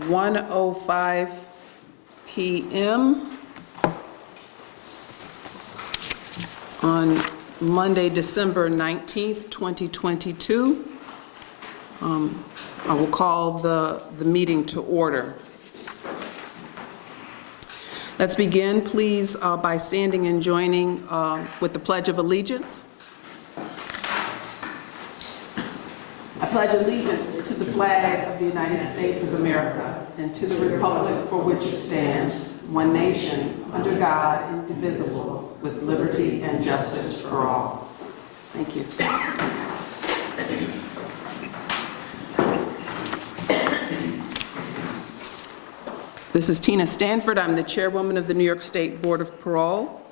1:05 p.m. on Monday, December 19th, 2022. I will call the meeting to order. Let's begin, please, by standing and joining with the Pledge of Allegiance. I pledge allegiance to the flag of the United States of America and to the republic for which it stands, one nation, under God, indivisible, with liberty and justice for all. Thank you. This is Tina Stanford. I'm the chairwoman of the New York State Board of Parole.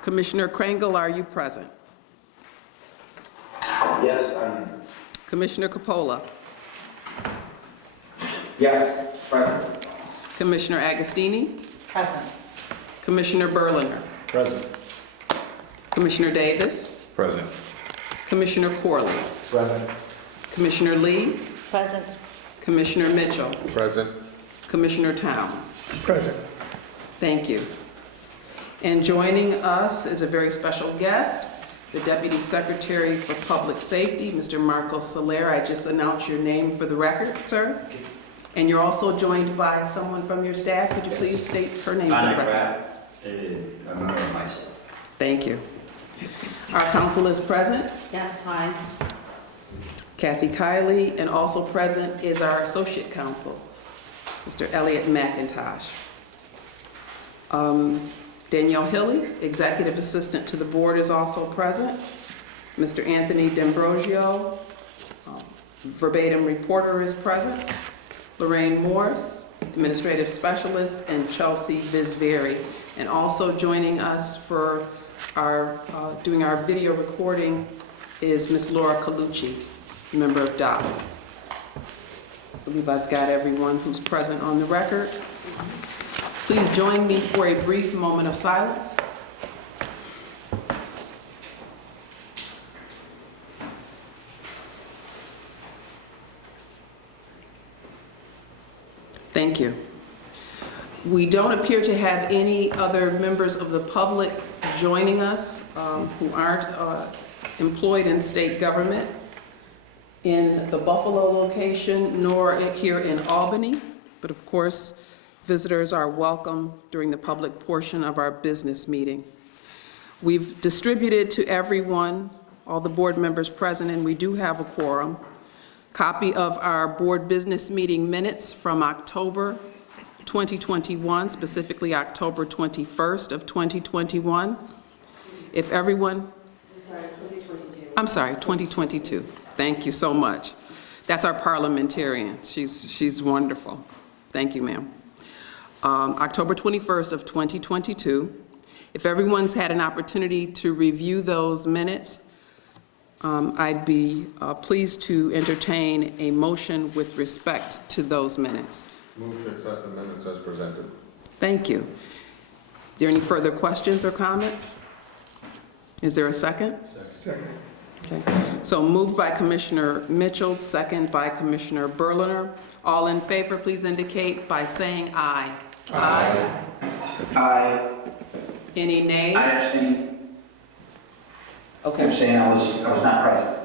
Commissioner Krangle, are you present? Yes, I'm. Commissioner Coppola. Yes, present. Commissioner Agostini. Present. Commissioner Berliner. Present. Commissioner Davis. Present. Commissioner Corley. Present. Commissioner Lee. Present. Commissioner Mitchell. Present. Commissioner Towns. Present. Thank you. And joining us is a very special guest, the Deputy Secretary for Public Safety, Mr. Marco Soler. I just announced your name for the record, sir. And you're also joined by someone from your staff. Could you please state her name for the record? A member of myself. Thank you. Our council is present. Yes, hi. Kathy Kiley, and also present is our associate counsel, Mr. Elliot McIntosh. Danielle Hilly, executive assistant to the board, is also present. Mr. Anthony D'Ambrosio, verbatim reporter, is present. Lorraine Morse, administrative specialist, and Chelsea Visveri. And also joining us for our doing our video recording is Ms. Laura Colucci, member of DOPS. I believe I've got everyone who's present on the record. Please join me for a brief moment of silence. Thank you. We don't appear to have any other members of the public joining us who aren't employed in state government in the Buffalo location, nor here in Albany. But of course, visitors are welcome during the public portion of our business meeting. We've distributed to everyone, all the board members present, and we do have a quorum, copy of our board business meeting minutes from October 2021, specifically October 21st of 2021. If everyone, I'm sorry, 2022. Thank you so much. That's our parliamentarian. She's wonderful. Thank you, ma'am. October 21st of 2022. If everyone's had an opportunity to review those minutes, I'd be pleased to entertain a motion with respect to those minutes. Move to accept the minutes as presented. Thank you. Are there any further questions or comments? Is there a second? Second. Okay. So moved by Commissioner Mitchell, second by Commissioner Berliner. All in favor, please indicate by saying aye. Aye. Aye. Any nays? I abstain. Okay. I'm saying I was not present.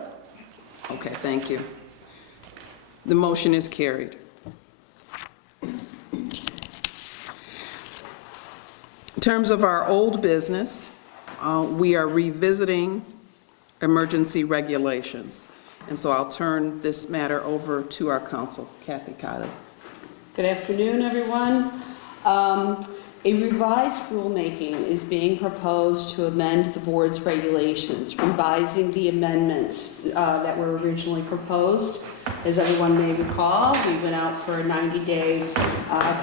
Okay, thank you. The motion is carried. In terms of our old business, we are revisiting emergency regulations. And so I'll turn this matter over to our counsel, Kathy Kiley. Good afternoon, everyone. A revised rulemaking is being proposed to amend the board's regulations, revising the amendments that were originally proposed. As everyone may recall, we went out for a 90-day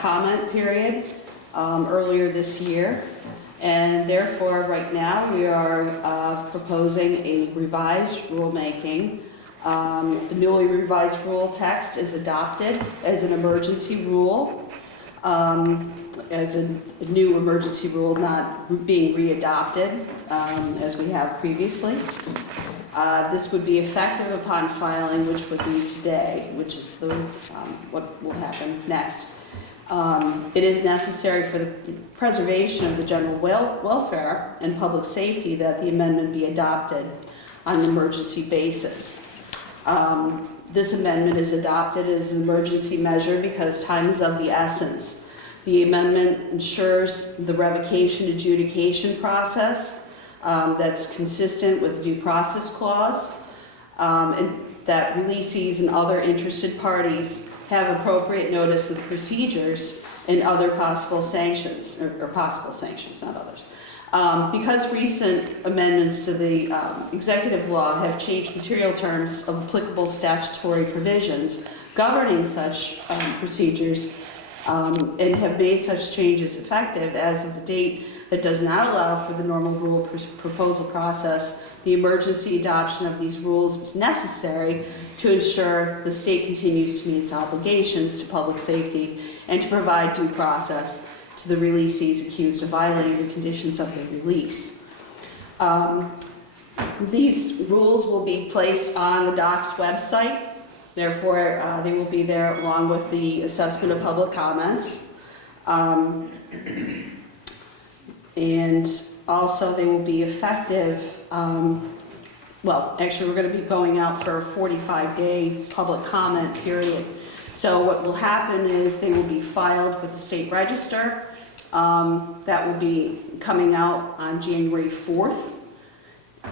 comment period earlier this year. And therefore, right now, we are proposing a revised rulemaking. The newly revised rule text is adopted as an emergency rule. as a new emergency rule not being readopted as we have previously. This would be effective upon filing, which would be today, which is what will happen next. It is necessary for the preservation of the general welfare and public safety that the amendment be adopted on an emergency basis. This amendment is adopted as an emergency measure because time is of the essence. The amendment ensures the revocation adjudication process that's consistent with the due process clause, and that releasees and other interested parties have appropriate notice of procedures and other possible sanctions, or possible sanctions, not others. Because recent amendments to the executive law have changed material terms of applicable statutory provisions governing such procedures and have made such changes effective as of a date that does not allow for the normal rule proposal process, the emergency adoption of these rules is necessary to ensure the state continues to meet its obligations to public safety and to provide due process to the releasees accused of violating the conditions of their release. These rules will be placed on the DOC's website. Therefore, they will be there along with the assessment of public comments. And also they will be effective, well, actually we're going to be going out for a 45-day public comment period. So what will happen is they will be filed with the state register. That will be coming out on January 4th,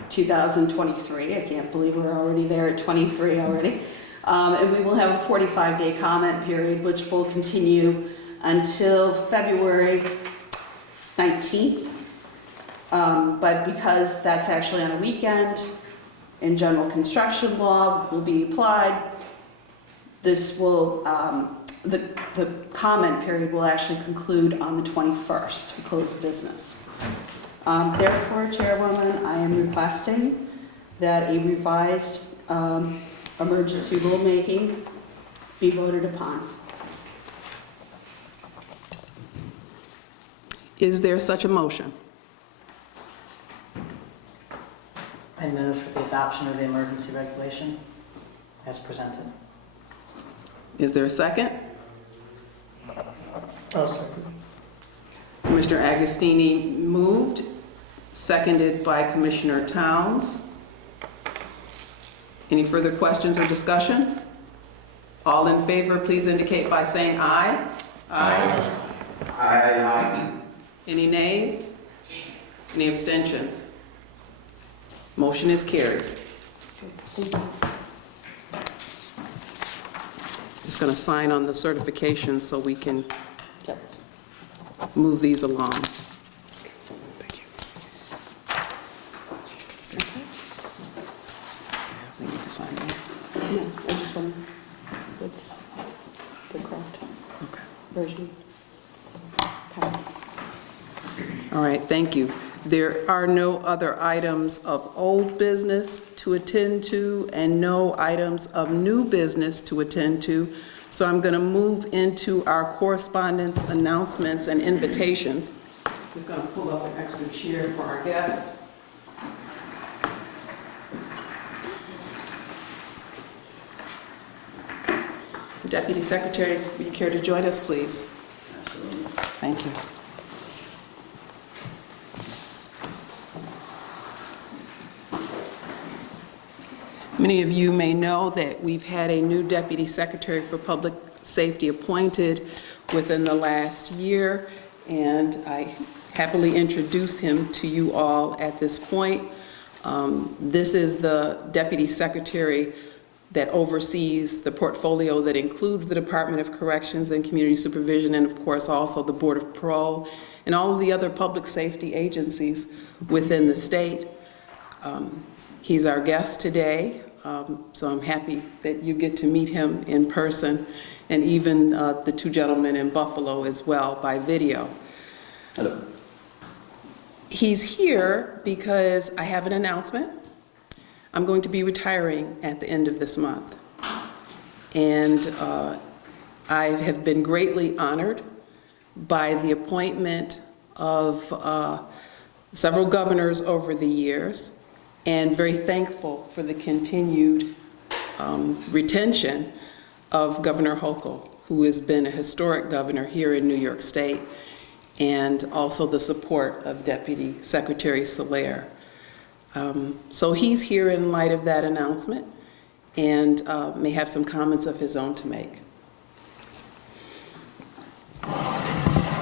2023. I can't believe we're already there at 23 already. And we will have a 45-day comment period, which will continue until February 19th. But because that's actually on a weekend and general construction law will be applied, this will, the comment period will actually conclude on the 21st, to close of business. Therefore, Chairwoman, I am requesting that a revised emergency rulemaking be voted upon. Is there such a motion? I move for the adoption of the emergency regulation as presented. Is there a second? I'll second. Commissioner Agostini moved, seconded by Commissioner Towns. Any further questions or discussion? All in favor, please indicate by saying aye. Aye. Aye. Any nays? Any abstentions? Motion is carried. Just going to sign on the certification so we can Yep. move these along. We need to sign here. No, I just want, what's the correct Okay. version? Okay. All right, thank you. There are no other items of old business to attend to and no items of new business to attend to. So I'm going to move into our correspondence, announcements, and invitations. Just going to pull up an extra chair for our guest. Deputy Secretary, would you care to join us, please? Thank you. Many of you may know that we've had a new Deputy Secretary for Public Safety appointed within the last year, and I happily introduce him to you all at this point. This is the Deputy Secretary that oversees the portfolio that includes the Department of Corrections and Community Supervision, and of course also the Board of Parole and all of the other public safety agencies within the state. He's our guest today, so I'm happy that you get to meet him in person, and even the two gentlemen in Buffalo as well by video. Hello. He's here because I have an announcement. I'm going to be retiring at the end of this month. And I have been greatly honored by the appointment of several governors over the years, and very thankful for the continued retention of Governor Hochul, who has been a historic governor here in New York State, and also the support of Deputy Secretary Soler. So he's here in light of that announcement, and may have some comments of his own to make.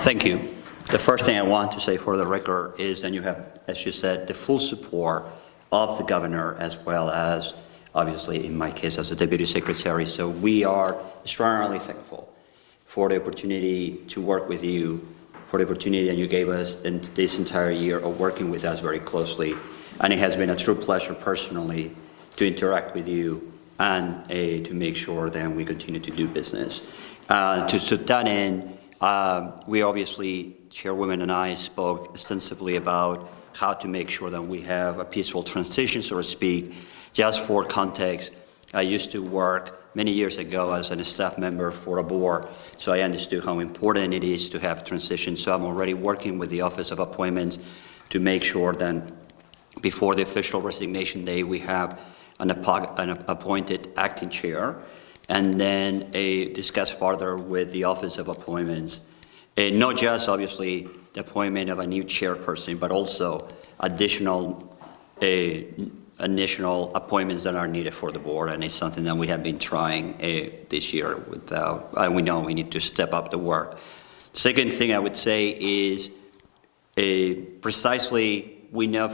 Thank you. The first thing I want to say for the record is that you have, as you said, the full support of the governor, as well as, obviously, in my case, as a deputy secretary. So we are extraordinarily thankful for the opportunity to work with you, for the opportunity that you gave us in this entire year of working with us very closely. And it has been a true pleasure personally to interact with you and to make sure that we continue to do business. To that end, we obviously, Chairwoman and I spoke extensively about how to make sure that we have a peaceful transition, so to speak. Just for context, I used to work many years ago as a staff member for a board, so I understood how important it is to have transition. So I'm already working with the Office of Appointments to make sure that before the official resignation day, we have an appointed acting chair, and then discuss further with the Office of Appointments, not just obviously the appointment of a new chairperson, but also additional appointments that are needed for the board, and it's something that we have been trying this year and we know we need to step up the work. Second thing I would say is precisely we know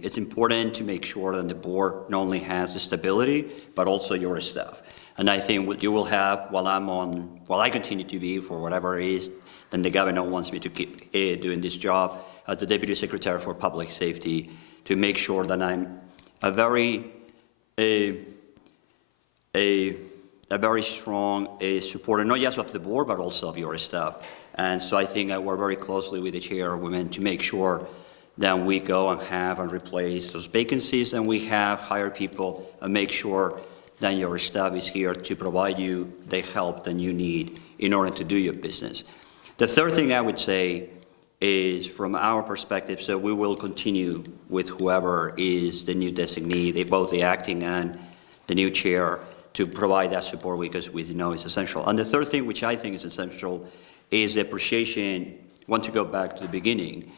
it's important to make sure that the board not only has the stability, but also your staff. And I think what you will have while I continue to be for whatever it is, then the governor wants me to keep doing this job as the Deputy Secretary for Public Safety, to make sure that I'm a very strong supporter, not just of the board, but also of your staff. And so I think I work very closely with the chairwoman to make sure that we go and have and replace those vacancies, and we have hire people and make sure that your staff is here to provide you the help that you need in order to do your business. The third thing I would say is, from our perspective, so we will continue with whoever is the new designee, both the acting and the new chair, to provide that support because we know it's essential. And the third thing, which I think is essential, is the appreciation. I want to go back to the beginning,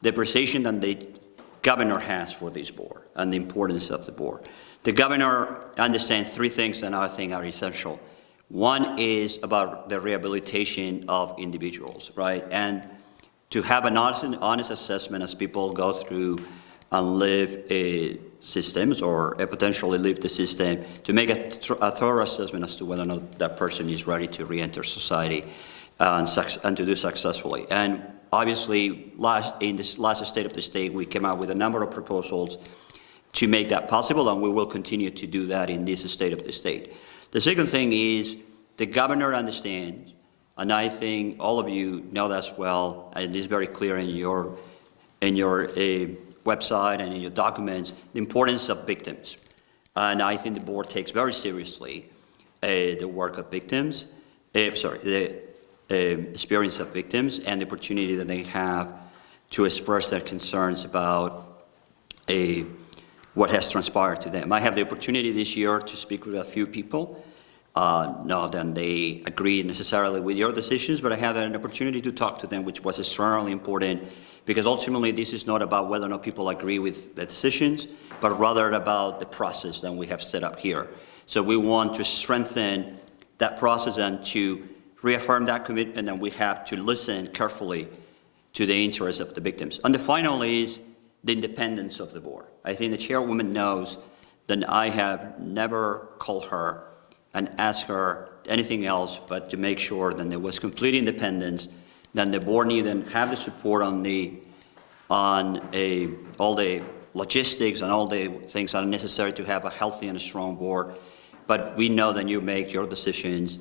the appreciation that the governor has for this board and the importance of the board. The governor understands three things that I think are essential. One is about the rehabilitation of individuals, right? And to have an honest assessment as people go through and live systems or potentially leave the system, to make a thorough assessment as to whether or not that person is ready to re-enter society and to do successfully. And obviously, in this last state of the state, we came out with a number of proposals to make that possible, and we will continue to do that in this state of the state. The second thing is the governor understands, and I think all of you know that as well, and it's very clear in your website and in your documents, the importance of victims. And I think the board takes very seriously the work of victims, the experience of victims and the opportunity that they have to express their concerns about what has transpired to them. I have the opportunity this year to speak with a few people. Not that they agree necessarily with your decisions, but I had an opportunity to talk to them, which was extremely important, because ultimately this is not about whether or not people agree with the decisions, but rather about the process that we have set up here. So we want to strengthen that process and to reaffirm that commitment, and we have to listen carefully to the interests of the victims. And the final is the independence of the board. I think the chairwoman knows that I have never called her and asked her anything else but to make sure that there was complete independence, that the board needed to have the support on all the logistics and all the things that are necessary to have a healthy and a strong board. But we know that you make your decisions.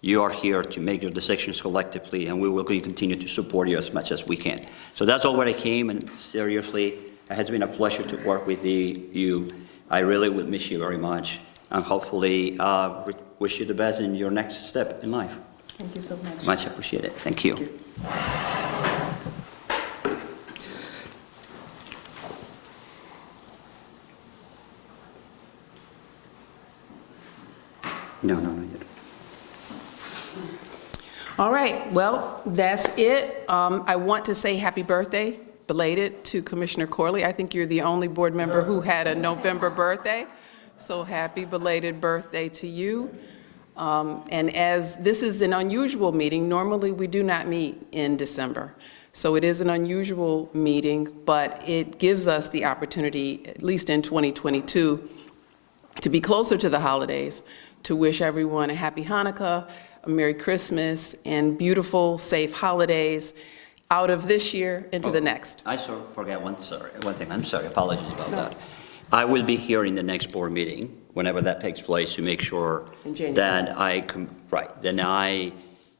You are here to make your decisions collectively, and we will continue to support you as much as we can. So that's all where I came, and seriously, it has been a pleasure to work with you. I really will miss you very much, and hopefully wish you the best in your next step in life. Thank you so much. Much appreciated. Thank you. Thank you. No, you don't. All right, well, that's it. I want to say happy birthday, belated, to Commissioner Corley. I think you're the only board member who had a November birthday, so happy belated birthday to you. And as this is an unusual meeting, normally we do not meet in December. So it is an unusual meeting, but it gives us the opportunity, at least in 2022, to be closer to the holidays, to wish everyone a happy Hanukkah, a Merry Christmas, and beautiful, safe holidays out of this year into the next. I forgot one thing. I'm sorry. Apologies about that. I will be here in the next board meeting, whenever that takes place, to make sure In January. that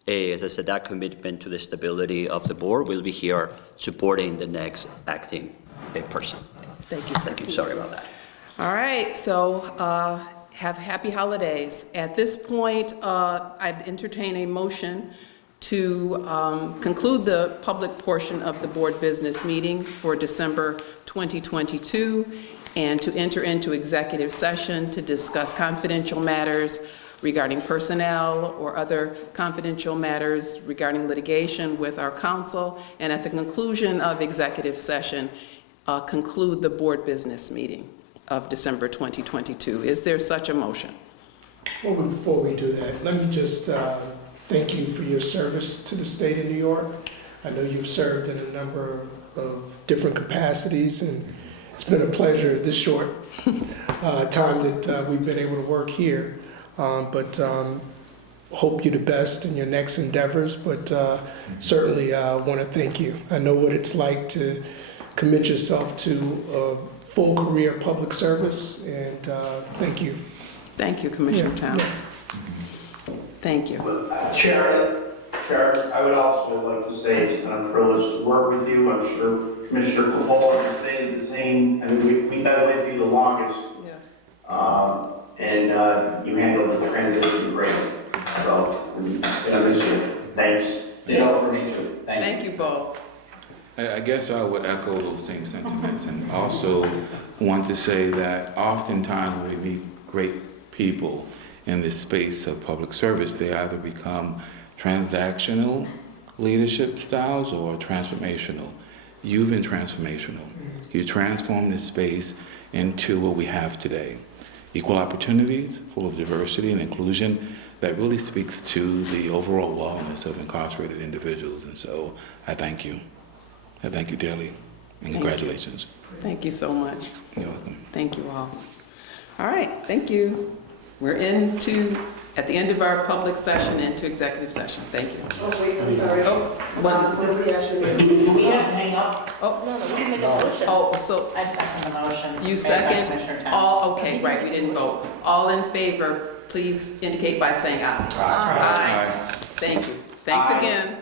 as I said, that commitment to the stability of the board will be here supporting the next acting person. Thank you, sir. Thank you. Sorry about that. All right, so have happy holidays. At this point, I'd entertain a motion to conclude the public portion of the board business meeting for December 2022 and to enter into executive session to discuss confidential matters regarding personnel or other confidential matters regarding litigation with our counsel, and at the conclusion of executive session, conclude the board business meeting of December 2022. Is there such a motion? Well, before we do that, let me just thank you for your service to the state of New York. I know you've served in a number of different capacities, and it's been a pleasure this short time that we've been able to work here. But hope you the best in your next endeavors, but certainly want to thank you. I know what it's like to commit yourself to a full career public service, and thank you. Thank you, Commissioner Yeah, Towns. Thank you. Chair, I would also like to say it's been a privilege to work with you. I'm sure Commissioner Capola is saying the same. I mean, we've been with you the longest, Yes. and you handled the transition great. So, I miss you. Thanks. For me too. Thank you both. I guess I would echo those same sentiments, and also want to say that oftentimes when we meet great people in this space of public service, they either become transactional leadership styles or transformational. You've been transformational. You transformed this space into what we have today. Equal opportunities, full of diversity and inclusion, that really speaks to the overall wellness of incarcerated individuals. And so I thank you. I thank you dearly, and congratulations. Thank you so much. You're welcome. Thank you all. All right, thank you. We're at the end of our public session, into executive session. Thank you. Oh, wait, I'm sorry. Oh, one. What did we actually do? We have to hang up. Oh, No, we didn't make a motion. oh, so I second the motion. you Made by second? Commissioner Towns. All, okay, right, we didn't vote. All in favor, please indicate by saying aye. Aye. Thank you. Thanks Aye. again.